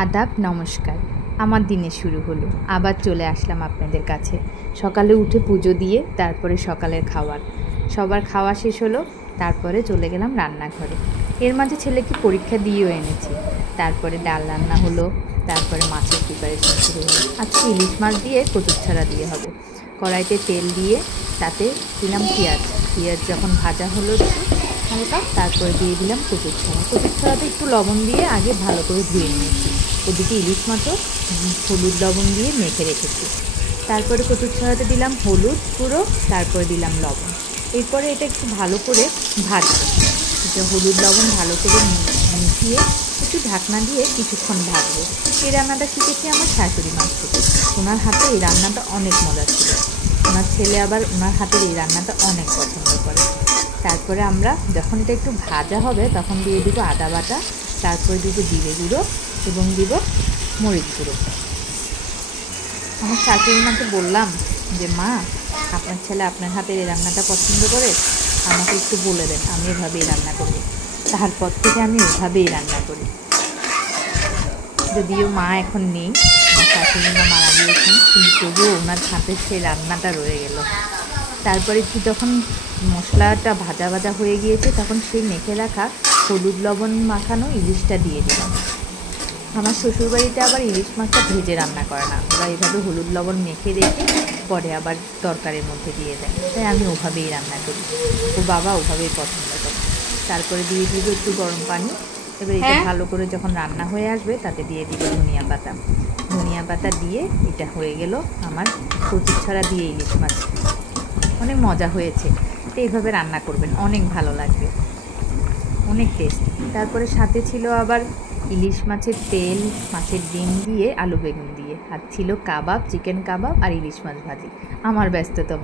आदाब नमस्कार। আমার দিনে শুরু হলো, আবার চলে আসলাম আপনাদের কাছে। সকালে উঠে পুজো দিয়ে তারপরে সকালের সবার খাওয়া শেষ হলো, তারপরে চলে গেলাম রান্নাঘরে। এর মাঝে ছেলেকে পরীক্ষা দিয়েও এনেছি। তারপরে ডাল রান্না হলো, তারপরে মাছের প্রিপারেশন শুরু হলো। আজকে ইলিশ মাছ দিয়ে কচুরছড়া দিয়ে হবে। কড়াইতে তেল দিয়ে তাতে দিলাম পেঁয়াজ যখন ভাজা হলো হালকা, তারপরে দিয়ে দিলাম কচুরছড়াতে একটু লবণ দিয়ে আগে ভালো করে ধুয়ে নিয়েছি। ওদিকে ইলিশ মাছও হলুদ লবণ দিয়ে মেখে রেখেছি। তারপরে কচুরছড়াতে দিলাম হলুদ গুঁড়ো, তারপরে দিলাম লবণ। এরপরে এটা একটু ভালো করে ভাজবো। এটা হলুদ লবণ ভালো করে মিশিয়ে একটু ঢাকনা দিয়ে কিছুক্ষণ ভাজবো। এই রান্নাটা শিখেছি আমার শাশুড়ি মাছ থেকে। ওনার হাতে এই রান্নাটা অনেক মজা ছিল। ওনার ছেলে আবার ওনার হাতের এই রান্নাটা অনেক পছন্দ করে। তারপরে আমরা যখন এটা একটু ভাজা হবে তখন দিয়ে দিব আদা বাটা, তারপরে দিব জিরে গুঁড়ো এবং দিব মরিচ গুঁড়ো। আমার শাশুড়ি মাকে বললাম যে মা, আপনার ছেলে আপনার হাতের এই রান্নাটা পছন্দ করে, আমাকে একটু বলে দেন, আমি এভাবেই রান্না করি। তারপর থেকে আমি এভাবেই রান্না করি। যদিও মা এখন নেই, আমার শাশুড়ি মা মারা গিয়েছেন, কিন্তু তবুও ওনার হাতের সেই রান্নাটা রয়ে গেল। তারপরে কি যখন মশলাটা ভাজা ভাজা হয়ে গিয়েছে তখন সেই মেখে রাখা হলুদ লবণ মাখানো ইলিশটা দিয়ে দিলাম। আমার শ্বশুরবাড়িতে আবার ইলিশ মাছটা ভেজে রান্না করে না, ওরা এভাবে হলুদ লবণ মেখে রেখে পরে আবার তরকারির মধ্যে দিয়ে দেয়, তাই আমি ওভাবেই রান্না করি। ও বাবা ওভাবেই পছন্দ করে। তারপরে দিয়ে দিব একটু গরম পানি। এবার এটা ভালো করে যখন রান্না হয়ে আসবে তাতে দিয়ে দিব ধনিয়া পাতা দিয়ে এটা হয়ে গেল আমার কচুরছড়া দিয়ে ইলিশ মাছ। অনেক মজা হয়েছে, তো এইভাবে রান্না করবেন, অনেক ভালো লাগবে, অনেক টেস্ট। তারপরে সাথে ছিল আবার ইলিশ মাছের তেল, মাছের ডিম দিয়ে আলু বেগুন দিয়ে, আর ছিল কাবাব, চিকেন কাবাব আর ইলিশ মাছ ভাজি। আমার ব্যস্ততম